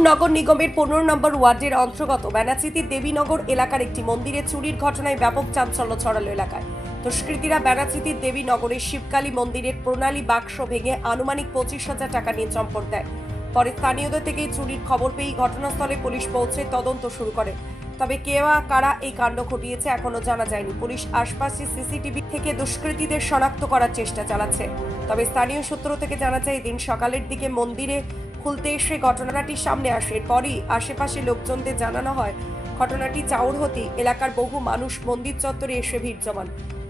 বহরমপুর নগর নিগমের 15 নম্বর ওয়ার্ডের অন্তর্গত ব্যানাচিতির দেবীনগর এলাকার একটি মন্দিরে চুরির ঘটনায় ব্যাপক চাঞ্চল্য ছড়ালো এলাকায়। দুষ্কৃতীরা ব্যানাচিতির দেবীনগরের শিবকালী মন্দিরের প্রণালী বাক্স ভেঙে আনুমানিক 25,000 টাকা নিয়ে চম্পট দেয়। পরে স্থানীয়দের থেকে চুরির খবর পেয়ে ঘটনাস্থলে পুলিশ পৌঁছে তদন্ত শুরু করে। তবে কে বা কারা এই কাণ্ড ঘটিয়েছে এখনো জানা যায়নি। পুলিশ আশপাশের সিসিটিভি থেকে দুষ্কৃতীদের শনাক্ত করার চেষ্টা চালাচ্ছে। তবে স্থানীয় সূত্র থেকে জানা যায় দিন সকালের দিকে মন্দিরে খুলতে এসে ঘটনাটি সামনে আসে। এরপরই আশেপাশে লোকজনদের জানানো হয় ঘটনাটি চাউর হতেই এলাকার বহু মানুষ মন্দির চত্বরে এসে ভিড় জমান।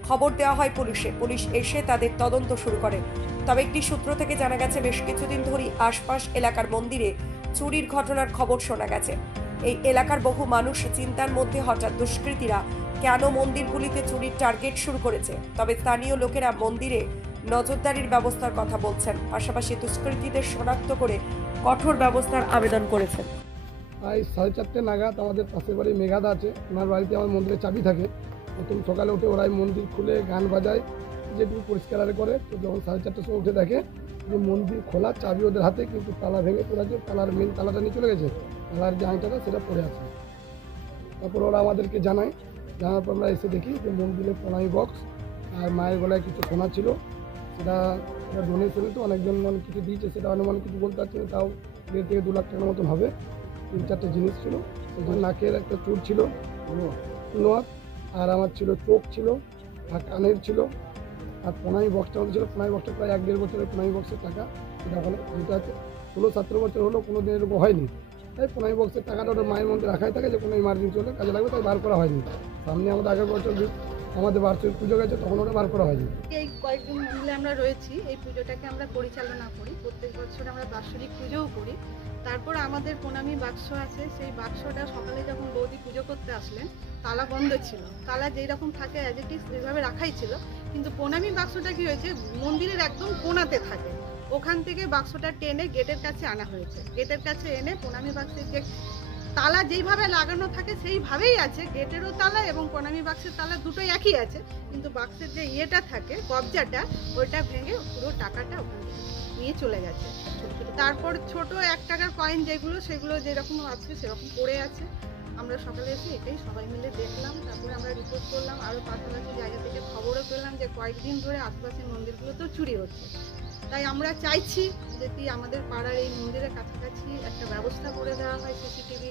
খবর দেওয়া হয় পুলিশে। পুলিশ এসে তাদের তদন্ত শুরু করে। তবে একটি সূত্র থেকে জানা গেছে বেশ কিছুদিন ধরেই আশপাশ এলাকার মন্দিরে চুরির ঘটনার খবর শোনা গেছে। এই এলাকার বহু মানুষ চিন্তার মধ্যে হঠাৎ দুষ্কৃতীরা কেন মন্দিরগুলিতে চুরির টার্গেট শুরু করেছে। তবে স্থানীয় লোকেরা মন্দিরে নজরদারির ব্যবস্থার কথা বলছেন, পাশাপাশি দুষ্কৃতীদের শনাক্ত করে কঠোর ব্যবস্থার আবেদন করেছেন। প্রায় 4:30 নাগাদ আমাদের পাশের বাড়ি মেঘাদা আছে, ওনার বাড়িতে আমার মন্দিরের চাবি থাকে। প্রথম সকালে উঠে ওরাই মন্দির খুলে গান বাজায়, যেটুকু পরিষ্কার করে। তো যখন 4:30টার সময় উঠে দেখে যে মন্দির খোলা, চাবি ওদের হাতে, কিন্তু তালা ভেঙে পড়ে আছে। তালার মেন তালাটা নিয়ে চলে গেছে, তালার যে আংটাটা সেটা পড়ে আছে। তারপর ওরা আমাদেরকে জানায়, জানার পর আমরা এসে দেখি যে মন্দিরের প্রণামী বক্স আর মায়ের গলায় কিছু সোনা ছিল। সেটা ডোনেশনে তো অনেকজন অনেক কিছু দিয়েছে, সেটা অনুমান কিছু বলতে পারছে না, তাও 1.5 থেকে 2 লাখ টাকার মতন হবে। 3-4টে জিনিস ছিল, সেখানে নাকের একটা চুর ছিল, নোয়ার, আর আমার ছিল চোখ ছিল, আর কানের ছিল, আর প্রণামী বক্সটা আমাদের ছিল। প্রণামী বক্সটা প্রায় 1-1.5 বছরের প্রণামী বক্সের টাকা, সেটা ওখানে যেটা আছে 16-17 বছর হলো, কোনো দিন এরকম হয়নি। তাই প্রণামী বক্সের টাকাটা ওটা মায়ের মধ্যে রাখাই থাকে, যে কোনো ইমার্জেন্সি হলে কাজে লাগবে, তাই বার করা হয়নি। সামনে আমাদের আগের বছর আমাদের বার্ষিক পুজো গেছে, তখন ওটা বার করা হয়নি। এই কয়েকদিন মিলে আমরা রয়েছি, এই পুজোটাকে আমরা পরিচালনা করি। প্রত্যেক বছর আমরা বাৎসরিক পুজোও করি। তারপর আমাদের প্রণামী বাক্স আছে, সেই বাক্সটা সকালে যখন বৌদি পুজো করতে আসলেন, তালা বন্ধ ছিল। তালা যেই রকম থাকে অ্যাজ ইট ইজ এইভাবে রাখাই ছিল, কিন্তু প্রণামী বাক্সটা কি হয়েছে, মন্দিরের একদম কোণাতে থাকে। ওখান থেকে বাক্সটা টেনে গেটের কাছে আনা হয়েছে। গেটের কাছে এনে প্রণামী বাক্সের যে তালা যেইভাবে লাগানো থাকে সেইভাবেই আছে, গেটেরও তালা এবং প্রণামী বাক্সের তালা দুটোই একই আছে, কিন্তু বাক্সের যে ইয়েটা থাকে, কবজাটা, ওইটা ভেঙে পুরো টাকাটা ওখান থেকে নিয়ে চলে গেছে। তারপর ছোট 1 টাকার কয়েন যেগুলো, সেগুলো যেরকম আছে সেরকম পড়ে আছে। আমরা সকালে এসে এটাই সবাই মিলে দেখলাম, তারপরে আমরা রিপোর্ট করলাম। আরও পাশাপাশি জায়গা থেকে খবরও পেলাম যে কয়েকদিন ধরে আশেপাশের মন্দিরগুলোতেও চুরি হচ্ছে। তাই আমরা চাইছি যদি আমাদের পাড়ার এই মন্দিরের কাছাকাছি একটা ব্যবস্থা করে দেওয়া হয় সিসিটিভি।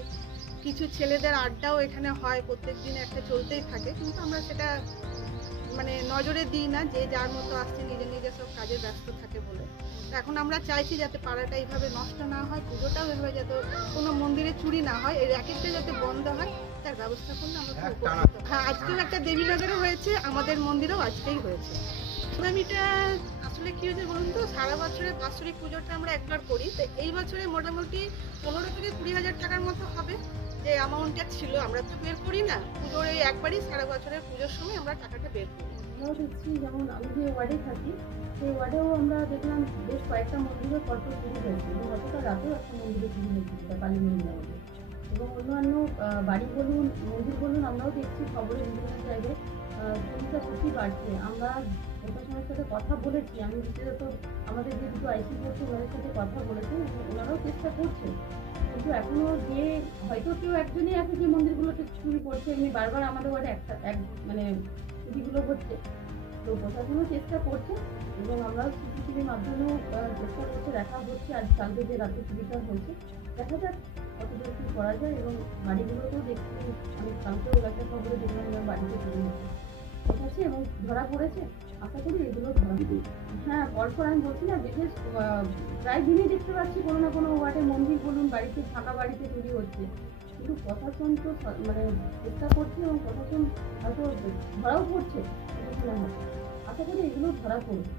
কিছু ছেলেদের আড্ডাও এখানে হয়, প্রত্যেক দিন একটা চলতেই থাকে, কিন্তু আমরা সেটা নজরে দিই না, যে যার মতো আসছে নিজের নিজের সব কাজে ব্যস্ত থাকে বলে। এখন আমরা চাইছি যাতে পাড়াটা এইভাবে নষ্ট না হয়, পুজোটাও এভাবে যাতে কোনো মন্দিরে চুরি না হয়, এই র্যাকেটটা যাতে বন্ধ হয়, তার ব্যবস্থা করলে আমরা খুব উপকৃত। হ্যাঁ, আজকেও একটা দেবীনগরে হয়েছে, আমাদের মন্দিরেও আজকেই হয়েছে। প্রণামীটা আসলে কি হয়েছে বলুন তো, সারা বছরের বাৎসরিক পুজোটা আমরা একবার করি, তো এই বছরে মোটামুটি 15 থেকে 20,000 টাকার মতো হবে যে অ্যামাউন্টটা ছিল। আমরা তো বের করি না, পুজোর এই একবারই সারা বছরের পুজোর সময় আমরা টাকাটা বের করি। আমরাও দেখছি, যেমন আমি যে ওয়ার্ডে থাকি সেই ওয়ার্ডেও আমরা দেখলাম বেশ কয়েকটা মন্দিরে পরপর চুরি হয়েছে, এবং গতকাল রাতেও একটা মন্দিরে চুরি হয়েছে, যেটা কালী মন্দির আমাদের। এবং অন্যান্য বাড়ি বলুন, মন্দির বলুন, আমরাও দেখছি খবরে বিভিন্ন জায়গায় চুরিটা সত্যি বাড়ছে। আমরা প্রশাসনের সাথে কথা বলেছি, আমি বিশেষত আমাদের যে দুটো আইসি করছে ওনাদের সাথে কথা বলেছি, ওনারাও চেষ্টা করছে, কিন্তু এখনো যে হয়তো কেউ একজনই আছে যে মন্দিরগুলোতে চুরি করছে, এমনি বারবার আমাদের ওয়ার্ডে চুরিগুলো হচ্ছে। তো প্রশাসনও চেষ্টা করছে, এবং আমরা সিসিটিভির মাধ্যমেও চেষ্টা করছে, দেখা হচ্ছে। আজ কালকে যে রাতে চুরিটা হয়েছে, দেখা যাক কতদূর কী করা যায়। এবং বাড়িগুলোতেও দেখছি, আমি কালকেও একটা খবরে দেখলাম যে বাড়িতে চুরি হচ্ছে আছে এবং ধরা পড়েছে। আশা করি এগুলো ধরা দিবে। হ্যাঁ, পরপর আমি বলছি না, বিশেষ প্রায় দিনই দেখতে পাচ্ছি কোনো না কোনো ওয়ার্ডে মন্দির বলুন, বাড়িতে ফাঁকা বাড়িতে চুরি হচ্ছে, কিন্তু প্রশাসন তো চেষ্টা করছে, এবং প্রশাসন হয়তো ধরাও পড়ছে। আশা করি এগুলো ধরা পড়বে।